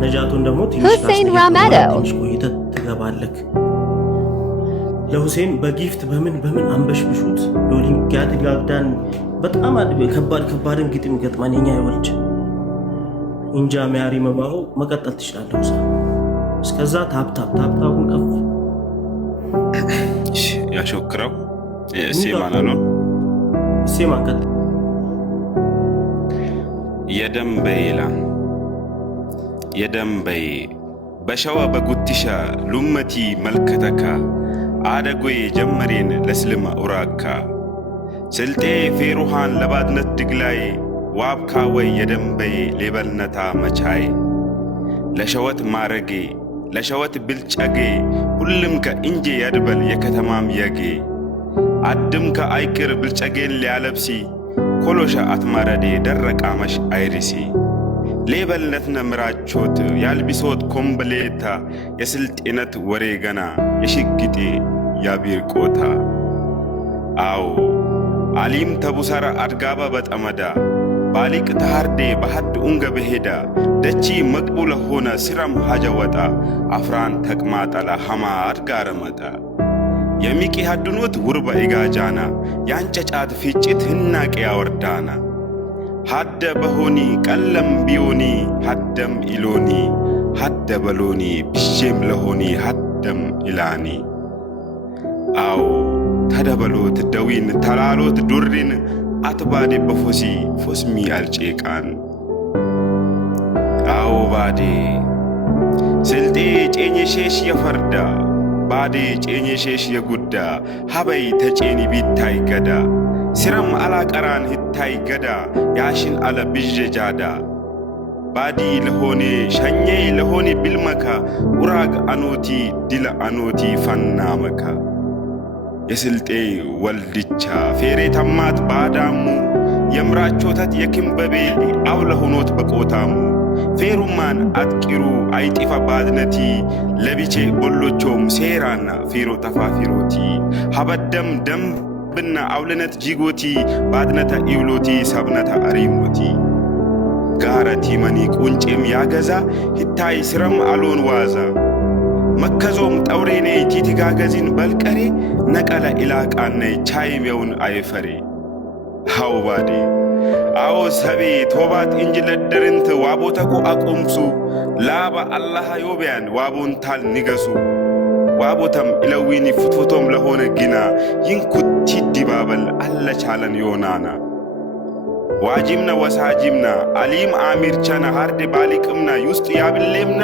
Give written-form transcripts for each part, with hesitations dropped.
ነጃቱን ደግሞ ትንሽ ቆይተህ ትገባለህ። ለሁሴን በጊፍት በምን አንበሽብሹት ኦሊምፒያድ ጋዳን በጣም ከባድን ግጥም ገጥማን የኛ ይወልጅ እንጃ ሚያሪ መባሁ መቀጠል ትችላለህ። እስከዛ ታፕታፑን ከፍ ያሾክረው ሴማና ነው ሴማን ቀጥ የደንበይ በሸዋ በጉትሻ ሉመቲ መልከተካ አደጎይ ጀመሬን ለስልማ ኡራካ ስልጤ ፌሩሃን ለባድነት ድግላይ ዋብካ ወይ የደንበይ ሌበልነታ መቻይ ለሸወት ማረጌ ለሸወት ብልጨጌ ሁሉም ከእንጄ ያድበል የከተማም የጌ አድም ከአይቅር ብልጨጌን ሊያለብሲ ኮሎሻ አትማረዴ ደረቃመሽ አይሪሲ ሌበልነት ነምራቾት ያልቢሶት ኮምበሌታ የስልጤነት ወሬ ገና የሽግጤ ያቢርቆታ አው አሊም ተቡሰራ አድጋባ በጠመዳ ባሊቅ ተሃርዴ በሐድ ኡንገ በሄዳ ደቺ መቅቡለ ሆነ ሲራም ሀጀወጣ አፍራን ተቅማጠላ ሐማ አድጋረመጣ የሚቂ ሐድኖት ውርበ ኢጋጃና ያንጨጫት ፊጭት ህናቄ ያወርዳና ሐደ በሆኒ ቀለም ቢዮኒ ሐደም ኢሎኒ ሐደ በሎኒ ብሼም ለሆኒ ሐደም ኢላኒ አው ተደበሎት ደዊን ተላሎት ዱሪን አትባዴ በፎሲ ፎስሚ አልጬቃን አው ባዴ ስልጤ ጬኝሼሽ የፈርዳ ባዴ ጬኝሼሽ የጉዳ ሀበይ ተጬኒ ቢታይ ገዳ ሲረም አላቀራን ህታይ ገዳ ያሽን አለ ብዤ ጃዳ ባዲ ለሆኔ ሸኜ ለሆኔ ቢልመካ ኡራግ አኖቲ ድለ አኖቲ ፈናመካ የስልጤ ወልድቻ ፌሬ ተማት ባዳሙ የምራቾተት የክምበቤ አውለሆኖት በቆታሙ ፌሩማን አጥቂሩ አይጢፋ ባድነቲ ለቢቼ ቦሎቾም ሴራና ፌሮ ተፋፊሮቲ ሀበደም ደምብና አውለነት ጂጎቲ ባድነታ ኢውሎቲ ሰብነታ አሪሞቲ ጋረቲ መኒ ቁንጬም ያገዛ ሂታይ ስረም አሎን ዋዛ መከዞም ጠውሬኔ ቲቲጋገዚን በልቀሬ ነቀለ ኢላቃነ ቻይሜውን አይፈሬ ሃውባዴ አዎ ሰቤ ቶባት እንጅለደርንት ዋቦተኩ አቆምሱ ላባ አላህ ዮቢያን ዋቦንታል ንገሱ ዋቦተም ኢለዊኒ ፍትፍቶም ለሆነ ግና ይንኩቲ ዲባበል አለቻለን ዮናና ዋጂምና ወሳጂምና አሊም አሚርቻና ሃርዴ ባሊቅምና ዩስጥ ያብሌምና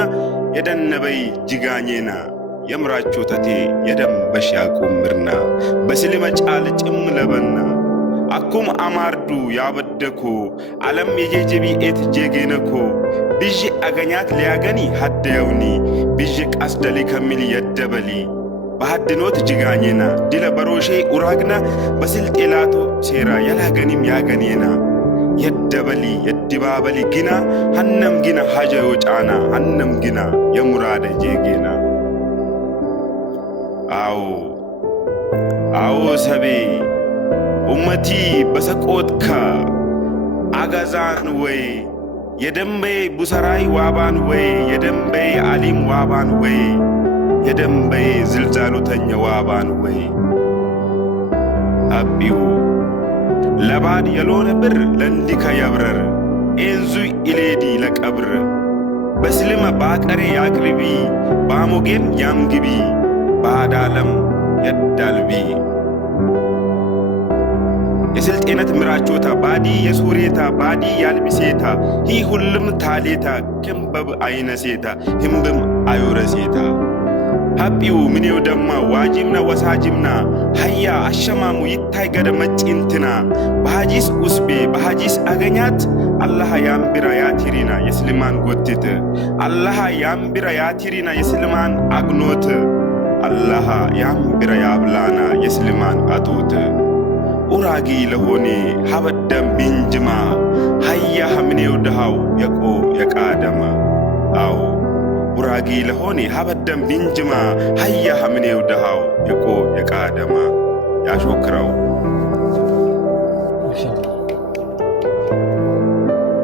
የደነበይ ጅጋኘና የምራቾተቴ የደንበሽ ያቁምርና በስልመ ጫል ጭም ለበና አኩም አማርዱ ያበደኮ ዓለም የጄጄቢ ኤት ጄጌነኮ ብዥ አገኛት ሊያገኒ ሐደየውኒ ብዥ ቃስደሊ ከሚል የደበሊ በሐድኖት ጅጋኘና ድለ በሮሼ ኡራግና በስልጤላቶ ሴራ ያላገኒም ያገኔና የደበሊ የድባበሊ ግና ሐነም ግና ሐጀዮ ጫና ሐነም ግና የሙራደ ጄጌና አዎ ሰቤ ኡመቲ በሰቆትካ አጋዛን ወይ የደንበይ ቡሰራይ ዋባን ወይ የደንበይ አሊም ዋባን ወይ የደንበይ ዝልዛሉተኛ ዋባን ወይ አቢው ለባድ የሎነ ብር ለንዲካ ያብረር ኤንዙ ኢሌዲ ለቀብር በስልመ ባቀሬ ያቅርቢ ባሞጌም ያምግቢ ባዳለም የዳልቢ የስልጤነት ምራቾታ ባዲ የሱሬታ ባዲ ያልቢሴታ ሂ ሁሉም ታሌታ ክንበብ አይነሴታ ህምብም አዮረሴታ ሀጲው ምኔው ደማ ዋጂምና ወሳጂምና ሀያ አሸማሙ ይታይ ገደ መጪንትና በሃጂስ ኡስቤ በሃጂስ አገኛት አላህ ያምቢራ ያቲሪና የስልማን ጎትት አላህ ያምቢራ ያቲሪና የስልማን አግኖት አላህ ያምቢራ ያብላና የስልማን አጡት ኡራጊ ለሆኔ ሀበደም ቢንጅማ ሀያ ሀምኔው ደሃው የቆ የቃደማ አው ኡራጊ ለሆኔ ሀበደም ቢንጅማ ሀያ ሀምኔው ደሃው የቆ የቃደማ ያሾክረው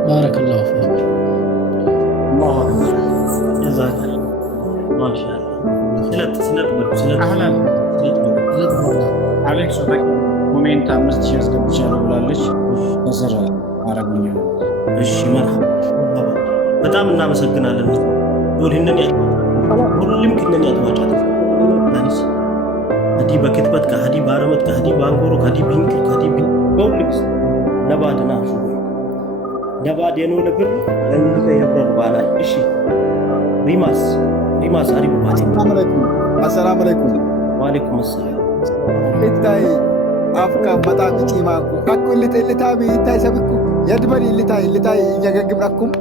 ባረከላሁ ፊክ። جزاك ما شاء الله سلت عليك صوتك مومنت አምስት ሺህ አስገብቻለሁ ብላለች ከስር አረጉኝ እሺ መርሐባ በጣም እናመሰግናለን ሁሉንም ሁሉም ከነኛ ተዋጫለ ታዲስ هدي بكتبت كهدي بارمت كهدي بانغورو كهدي بينك كهدي بولكس نبادنا شو نباد ينو نبر لنك يبرر بالا إشي ريماس أريب بالي السلام عليكم وعليكم السلام إتاي أفكا متى تجي معكم أكو اللي تابي إتاي سبكو يدبر اللي تاي يجاكم لكم